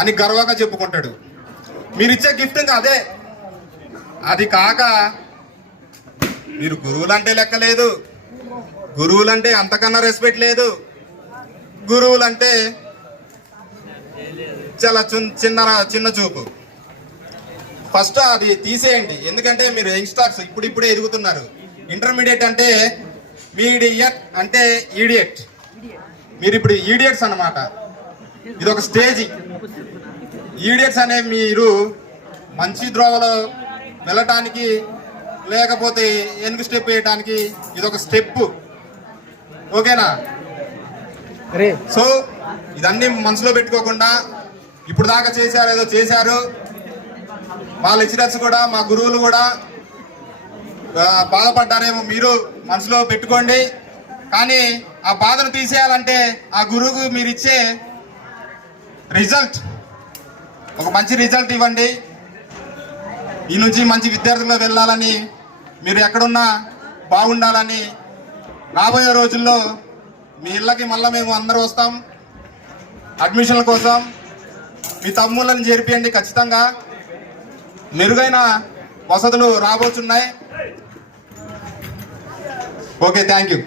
అని గర్వంగా చెప్పుకుంటాడు. మీరు ఇచ్చే గిఫ్ట్ ఇంకా అదే. అది కాక మీరు గురువులంటే లెక్క లేదు, గురువులంటే అంతకన్నా రెస్పెక్ట్ లేదు, గురువులంటే చాలా చిన్న చూపు. ఫస్ట్ అది తీసేయండి. ఎందుకంటే మీరు యంగ్స్టర్స్ ఇప్పుడిప్పుడే ఎదుగుతున్నారు. ఇంటర్మీడియట్ అంటే మీడియట్ అంటే ఈడియట్. మీరు ఇప్పుడు ఈడియట్స్ అన్నమాట. ఇది ఒక స్టేజ్. ఈడియట్స్ అనే మీరు మంచి ద్రోవలో వెళ్ళటానికి లేకపోతే ఎనుగు స్టెప్ వేయటానికి ఇదొక స్టెప్. ఓకేనా? సో ఇదన్నీ మనసులో పెట్టుకోకుండా ఇప్పుడు దాకా చేశారు, ఏదో చేశారు. మా లెక్చరర్స్ కూడా మా గురువులు కూడా బాధపడ్డారేమో, మీరు మనసులో పెట్టుకోండి. కానీ ఆ బాధను తీసేయాలంటే ఆ గురువుకు మీరు ఇచ్చే రిజల్ట్, ఒక మంచి రిజల్ట్ ఇవ్వండి. ఈ నుంచి మంచి విద్యార్థులు వెళ్ళాలని, మీరు ఎక్కడున్నా బాగుండాలని. రాబోయే రోజుల్లో మీ ఇళ్ళకి మళ్ళీ మేము అందరూ వస్తాం అడ్మిషన్ల కోసం. మీ తమ్ముళ్ళని చేర్పియండి. ఖచ్చితంగా మెరుగైన వసతులు రాబోతున్నాయి. Okay, thank you.